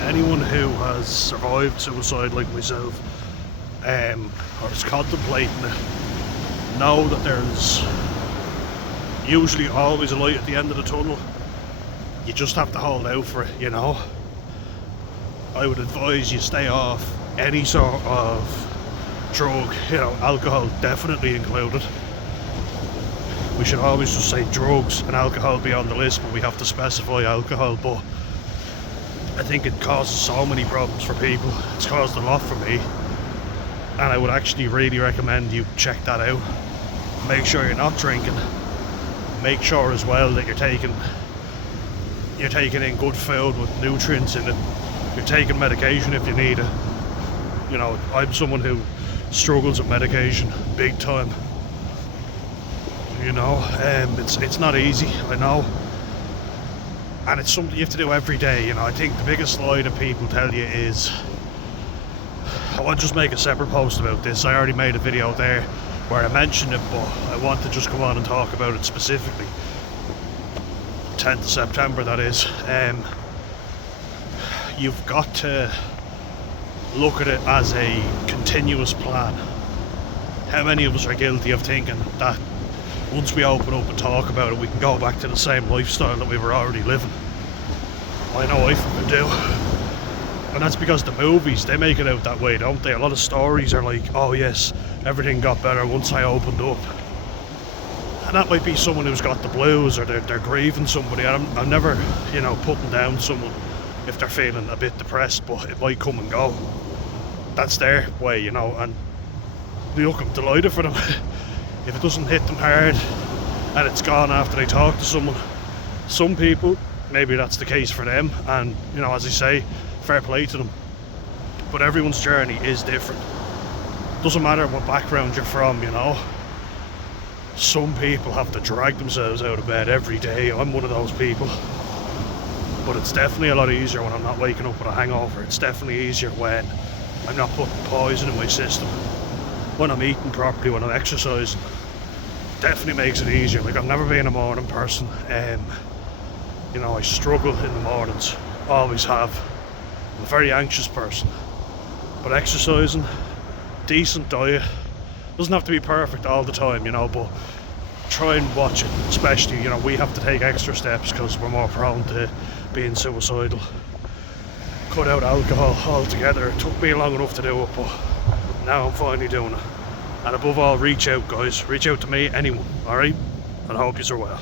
to anyone who has survived suicide like myself, or is contemplating it, know that there's usually always a light at the end of the tunnel. You just have to hold out for it, you know. I would advise you stay off any sort of drug, you know, alcohol definitely included. We should always just say drugs and alcohol be on the list, but we have to specify alcohol. But I think it causes so many problems for people. It's caused a lot for me, and I would actually really recommend you check that out. Make sure you're not drinking. Make sure as well that you're taking in good food with nutrients in it. You're taking medication if you need it. You know, I'm someone who struggles with medication big time. You know, it's not easy, I know, and it's something you have to do every day. You know, I think the biggest lie that people tell you is, I want to just make a separate post about this. I already made a video there where I mentioned it, but I want to just come on and talk about it specifically. 10th of September, that is. You've got to look at it as a continuous plan. How many of us are guilty of thinking that once we open up and talk about it, we can go back to the same lifestyle that we were already living? I know I fucking do. And that's because the movies, they make it out that way, don't they? A lot of stories are like, oh yes, everything got better once I opened up. And that might be someone who's got the blues, or they're grieving somebody. I'm never, you know, putting down someone if they're feeling a bit depressed, but it might come and go. That's their way, you know, and look, I'm delighted for them. If it doesn't hit them hard and it's gone after they talk to someone, some people, maybe that's the case for them, and, you know, as I say, fair play to them. But everyone's journey is different. Doesn't matter what background you're from, you know. Some people have to drag themselves out of bed every day. I'm one of those people. But it's definitely a lot easier when I'm not waking up with a hangover. It's definitely easier when I'm not putting poison in my system. When I'm eating properly, when I'm exercising, definitely makes it easier. Like, I've never been a morning person. You know, I struggle in the mornings, always have. I'm a very anxious person. But exercising, decent diet, doesn't have to be perfect all the time, you know, but try and watch it. Especially, you know, we have to take extra steps because we're more prone to being suicidal. Cut out alcohol altogether. It took me long enough to do it, but now I'm finally doing it. And above all, reach out, guys. Reach out to me, anyone, alright? And I hope you're well.